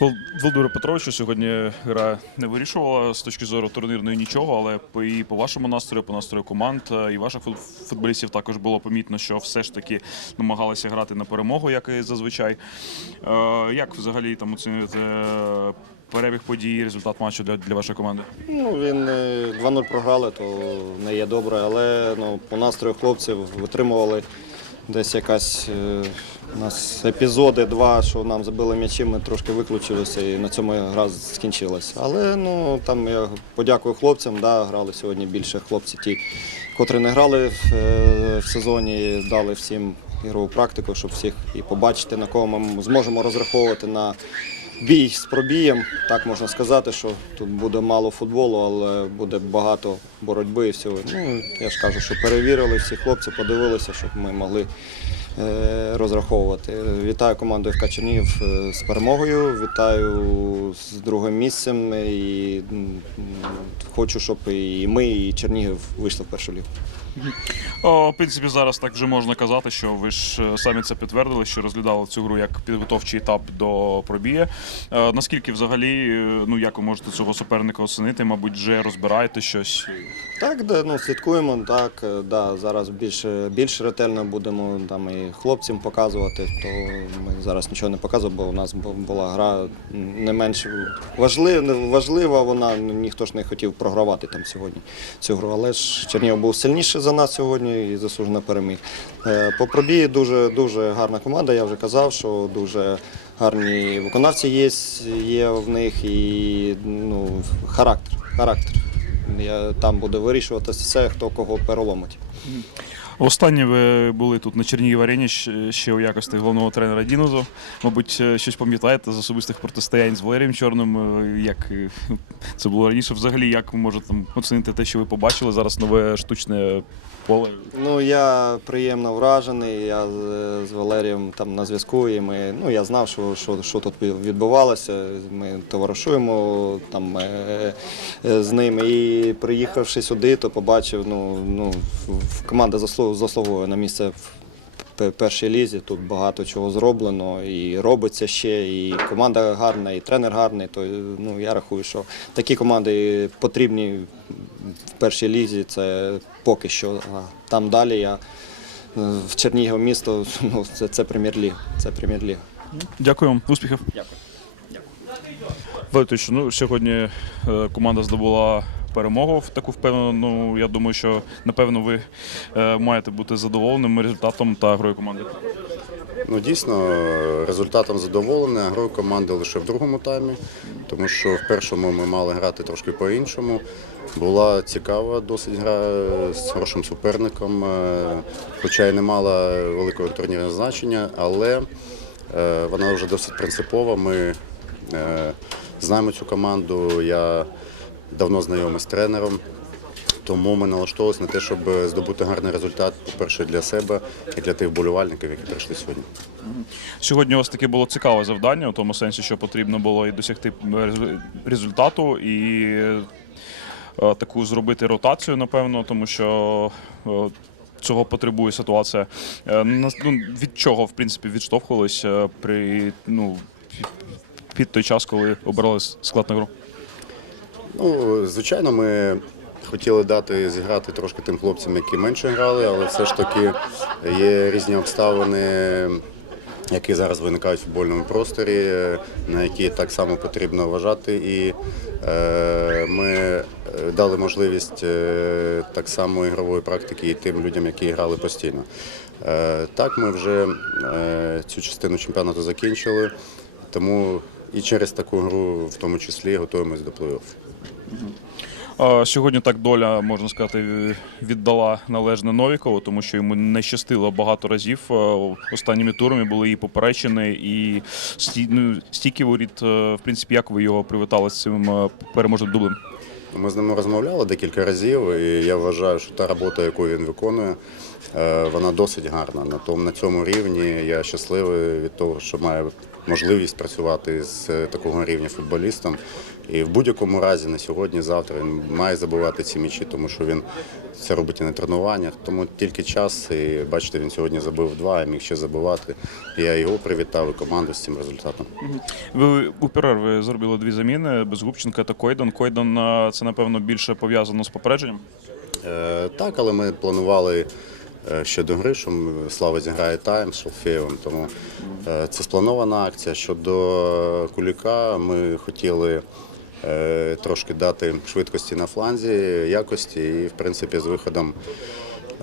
Вол- Володимире Петровичу сьогодні гра не вирішувала з точки зору турнірної нічого, але і по вашому настрою, по настрою команд е, і ваших футболістів також було помітно, що все ж таки намагалися грати на перемогу, як і зазвичай. Е, Як взагалі там оцінюєте е, перебіг подій, результат матчу для, для вашої команди? Ну, він е, 2-0 програли, то не є добре, але ну, по настрою хлопців витримували десь якась у нас епізоди, два, що нам забили м'ячі, ми трошки виключилися і на цьому гра скінчилася. Але ну, там я подякую хлопцям, да, грали сьогодні більше хлопці ті, котрі не грали в, е, в сезоні, дали всім ігрову практику, щоб всіх і побачити, на кого ми зможемо розраховувати на бій з пробієм. Так можна сказати, що тут буде мало футболу, але буде багато боротьби і всього. Ну, я ж кажу, що перевірили всі хлопці, подивилися, щоб ми могли розраховувати. Вітаю команду ФК Чернігів е, з перемогою, вітаю з другим місцем і хочу, щоб і ми, і Чернігів вийшли в першу лігу. О, в принципі, зараз так вже можна казати, що ви ж е, самі це підтвердили, що розглядали цю гру як підготовчий етап до пробія. Е, Наскільки взагалі, е, ну як ви можете цього суперника оцінити? Мабуть, вже розбираєте щось. Так, да, ну, слідкуємо, так, е, да, зараз більш, більш ретельно будемо там, і хлопцям показувати, то ми зараз нічого не показуємо, бо у нас була гра не менш важлива, важлива вона, ну, ніхто ж не хотів програвати там сьогодні цю гру, але ж Чернігів був сильніший за нас сьогодні і заслужено переміг. Е, По пробії дуже, дуже гарна команда, я вже казав, що дуже гарні виконавці є, є в них і ну, характер. характер. Я, там буде вирішуватися все, хто кого переломить. Останнє ви були тут на Чернігів арені ще у якості головного тренера Дінозу. Мабуть, е, щось пам'ятаєте з особистих протистоянь з Валерієм Чорним. е, Як е, це було раніше? Взагалі, як ви можете там оцінити те, що ви побачили зараз нове штучне поле? Ну, я приємно вражений. Я з, Валерієм там на зв'язку, і ми, ну, я знав, що, що, що тут відбувалося. Ми товаришуємо там, з ним. І приїхавши сюди, то побачив, ну, ну, команда заслу- заслуговує на місце в першій лізі. Тут багато чого зроблено і робиться ще, і команда гарна, і тренер гарний. То ну, я рахую, що такі команди потрібні в першій лізі. Це поки що. А там далі я е, в Чернігів місто, ну, це, це прем'єр-ліга. Це прем'єр-ліга. Дякую вам, успіхів. Дякую. Валерій, ну сьогодні е, команда здобула перемогу в таку впевнену. Ну я думаю, що напевно ви е, маєте бути задоволеним результатом та грою команди. Ну, дійсно, результатом задоволений, грою команди лише в другому таймі, тому що в першому ми мали грати трошки по-іншому. Була цікава досить гра з хорошим суперником, е, хоча й не мала великого турнірного значення, але е, вона вже досить принципова. Ми знаємо цю команду. Я давно знайомий з тренером. Тому ми налаштовувалися на те, щоб здобути гарний результат, по-перше, для себе і для тих болівальників, які прийшли сьогодні. Сьогодні у вас таке було цікаве завдання, у тому сенсі, що потрібно було і досягти результату і е, таку зробити ротацію, напевно, тому що. е, Цього потребує ситуація. Е, Ну, від чого, в принципі, відштовхувались е, при ну, під той час, коли обирали склад на гру? Ну, звичайно, ми хотіли дати зіграти трошки тим хлопцям, які менше грали, але все ж таки є різні обставини, які зараз виникають в футбольному просторі, на які так само потрібно вважати. І е, ми дали можливість е, так само ігрової практики і тим людям, які грали постійно. Е, так, ми вже е, цю частину чемпіонату закінчили, тому і через таку гру, в тому числі, готуємось до плей-офф. Сьогодні так доля, можна сказати, віддала належне Новікову, тому що йому не щастило багато разів. Останніми турами були і поперечини, і сті- ну, воріт. Е, В принципі, як ви його привітали з цим е, переможним дублем? Ми з ним розмовляли декілька разів, і я вважаю, що та робота, яку він виконує, е, вона досить гарна. На на цьому рівні я щасливий від того, що має можливість працювати з такого рівня футболістом. І в будь-якому разі на сьогодні, завтра він має забивати ці м'ячі, тому що він це робить і на тренуваннях. Тому тільки час. І бачите, він сьогодні забив два, і міг ще забивати. Я його привітав і команду з цим результатом. Ви у перерви зробили дві заміни без Губченка та. Койдан е, це напевно більше пов'язано з попередженням. Е, Так, але ми планували е, ще до гри, що Слава зіграє тайм з Шалфеєвим, тому е, це спланована акція. Щодо Куліка, ми хотіли е, трошки дати швидкості на фланзі, якості, і в принципі з виходом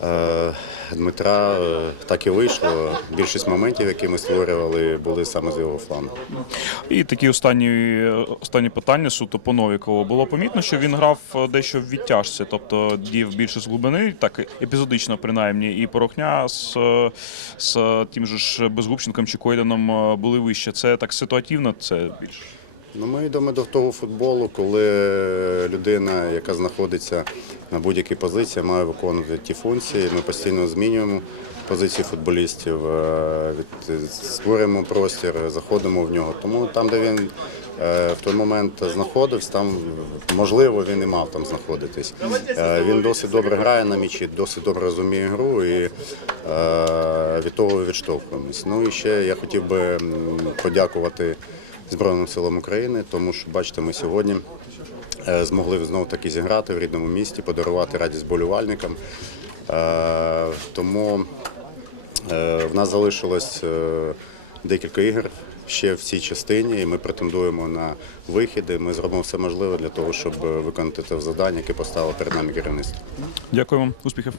е, Дмитра е, так і вийшло. Більшість моментів, які ми створювали, були саме з його флангу. І такі останні, останні питання суто по Новікову. Було помітно, що він грав е, дещо в відтяжці, тобто діяв більше з глибини, так епізодично принаймні. І Порохня з, е, з тим же ж Безгубченком чи Койданом е, були вище. Це так ситуативно, це більше. Ну, ми йдемо до того футболу, коли людина, яка знаходиться на будь-якій позиції, має виконувати ті функції. Ми постійно змінюємо позиції футболістів, е, створюємо простір, заходимо в нього. Тому там, де він е, в той момент знаходився, там можливо він і мав там знаходитись. Е, Він досить добре грає на м'ячі, досить добре розуміє гру і від того відштовхуємось. Ну і ще я хотів би подякувати. Збройним силам України, тому що бачите, ми сьогодні е, змогли знову таки зіграти в рідному місті, подарувати радість болівальникам. Е, Тому е, в нас залишилось декілька ігор ще в цій частині, і ми претендуємо на вихіди. Ми зробимо все можливе для того, щоб виконати те завдання, яке поставило перед нами керівництво. Дякую вам, успіхів.